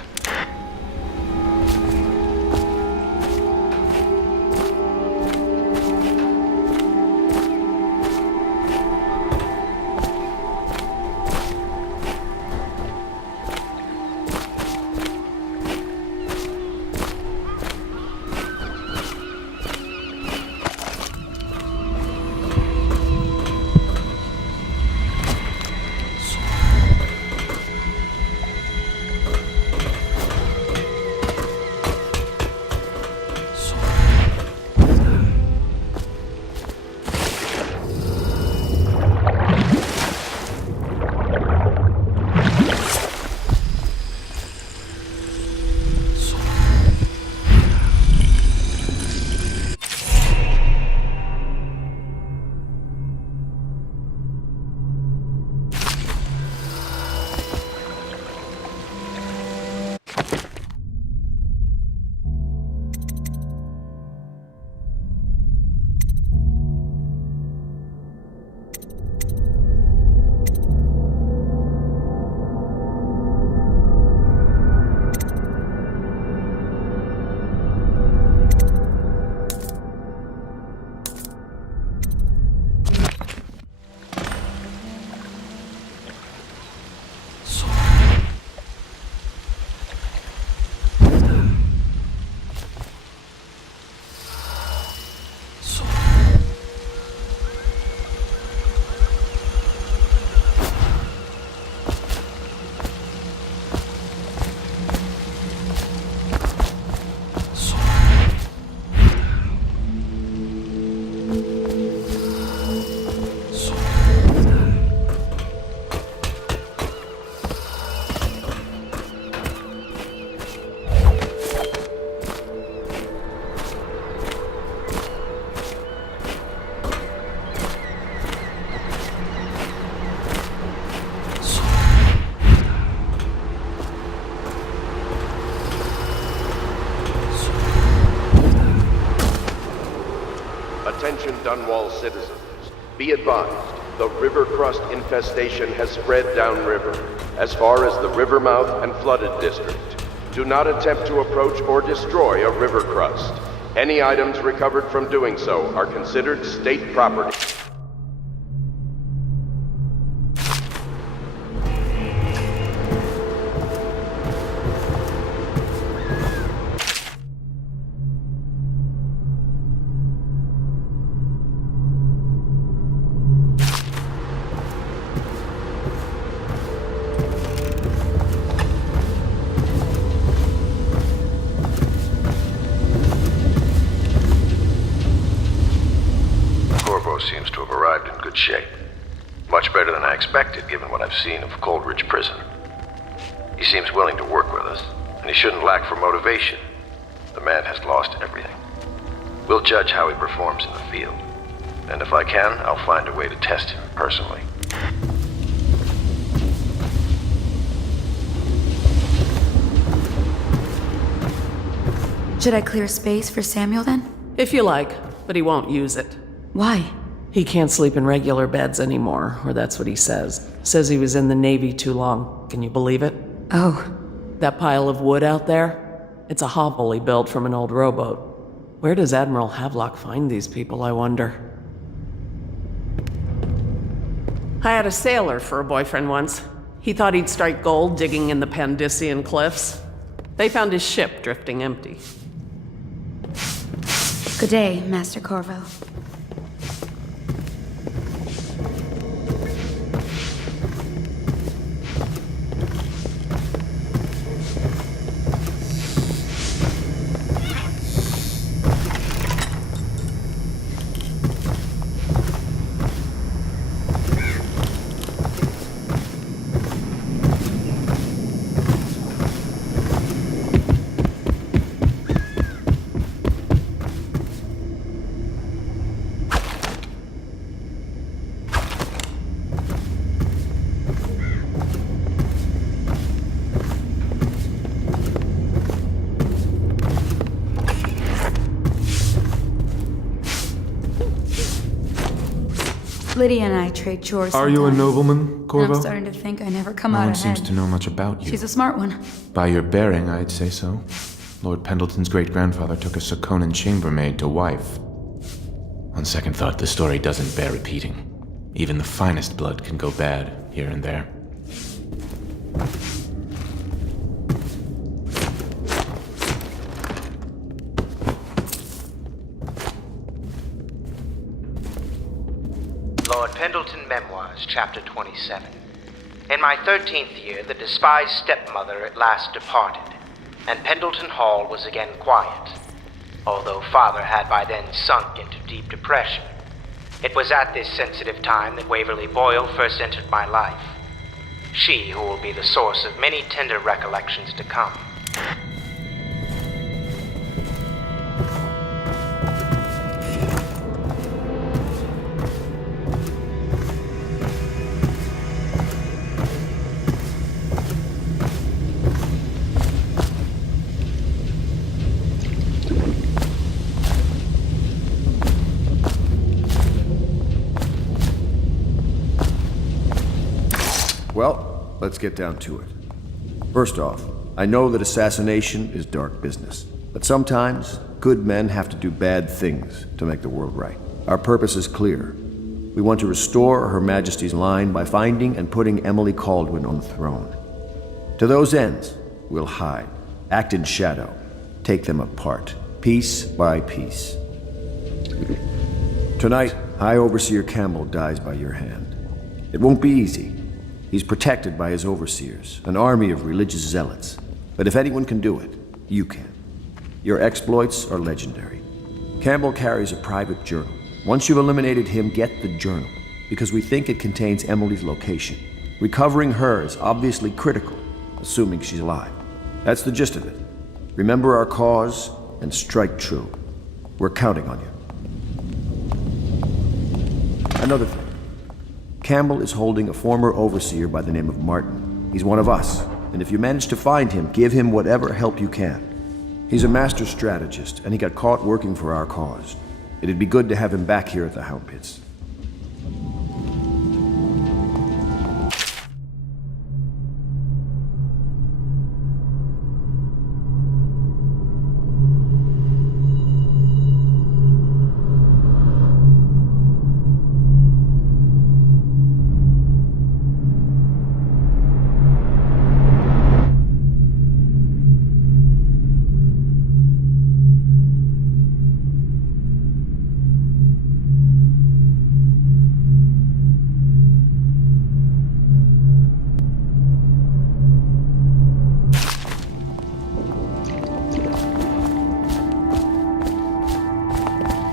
Attention Dunwall citizens. Be advised, the river crust infestation has spread downriver, as far as the river mouth and flooded district. Do not attempt to approach or destroy a river crust. Any items recovered from doing so are considered state property. Seems to have arrived in good shape. Much better than I expected, given what I've seen of Coldridge Prison. He seems willing to work with us, and he shouldn't lack for motivation. The man has lost everything. We'll judge how he performs in the field. And if I can, I'll find a way to test him personally. Should I clear space for Samuel then? If you like, but he won't use it. Why? He can't sleep in regular beds anymore, or that's what he says. Says he was in the Navy too long. Can you believe it? Oh. That pile of wood out there? It's a hovel he built from an old rowboat. Where does Admiral Havelock find these people, I wonder? I had a sailor for a boyfriend once. He thought he'd strike gold digging in the Pandician cliffs. They found his ship drifting empty. Good day, Master Corvo. Lydia and I trade chores. Are you a nobleman, Corvo? And I'm starting to think I never come No out one ahead. seems to know much about you. She's a smart one. By your bearing, I'd say so. Lord Pendleton's great-grandfather took a Sakonan chambermaid to wife. On second thought, the story doesn't bear repeating. Even the finest blood can go bad here and there. Lord Pendleton Memoirs, Chapter 27. In my 13th year, the despised stepmother at last departed, and Pendleton Hall was again quiet, although Father had by then sunk into deep depression. It was at this sensitive time that Waverly Boyle first entered my life. She who will be the source of many tender recollections to come. Well, let's get down to it. First off, I know that assassination is dark business, but sometimes good men have to do bad things to make the world right. Our purpose is clear. We want to restore Her Majesty's line by finding and putting Emily Kaldwin on the throne. To those ends, we'll hide, act in shadow, take them apart, piece by piece. Tonight, High Overseer Campbell dies by your hand. It won't be easy. He's protected by his overseers, an army of religious zealots. But if anyone can do it, you can. Your exploits are legendary. Campbell carries a private journal. Once you've eliminated him, get the journal, because we think it contains Emily's location. Recovering her is obviously critical, assuming she's alive. That's the gist of it. Remember our cause and strike true. We're counting on you. Another thing. Campbell is holding a former overseer by the name of Martin. He's one of us, and if you manage to find him, give him whatever help you can. He's a master strategist, and he got caught working for our cause. It'd be good to have him back here at the Hound Pits.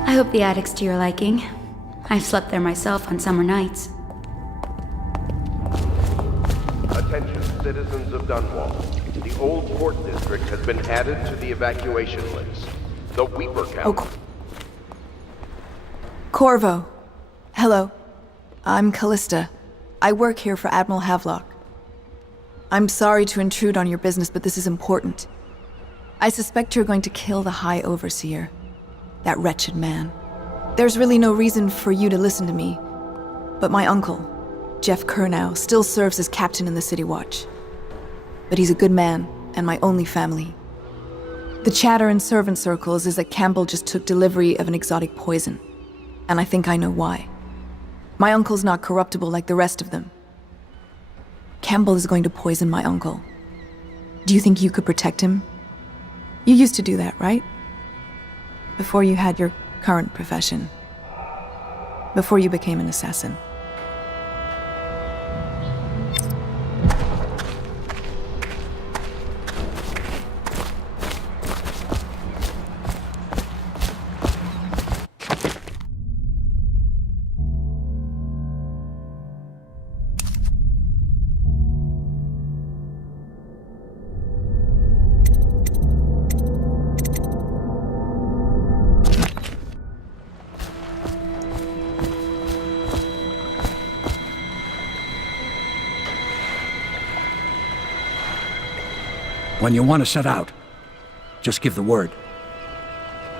I hope the attic's to your liking. I've slept there myself on summer nights. Attention, citizens of Dunwall. The Old Port District has been added to the evacuation list. The Weeper Count. Corvo. Hello. I'm Callista. I work here for Admiral Havelock. I'm sorry to intrude on your business, but this is important. I suspect you're going to kill the High Overseer. That wretched man. There's really no reason for you to listen to me, but my uncle, Jeff Kernow, still serves as captain in the City Watch. But he's a good man, and my only family. The chatter in servant circles is that Campbell just took delivery of an exotic poison, and I think I know why. My uncle's not corruptible like the rest of them. Campbell is going to poison my uncle. Do you think you could protect him? You used to do that, right? Before you had your current profession. Before you became an assassin. When you want to set out, just give the word.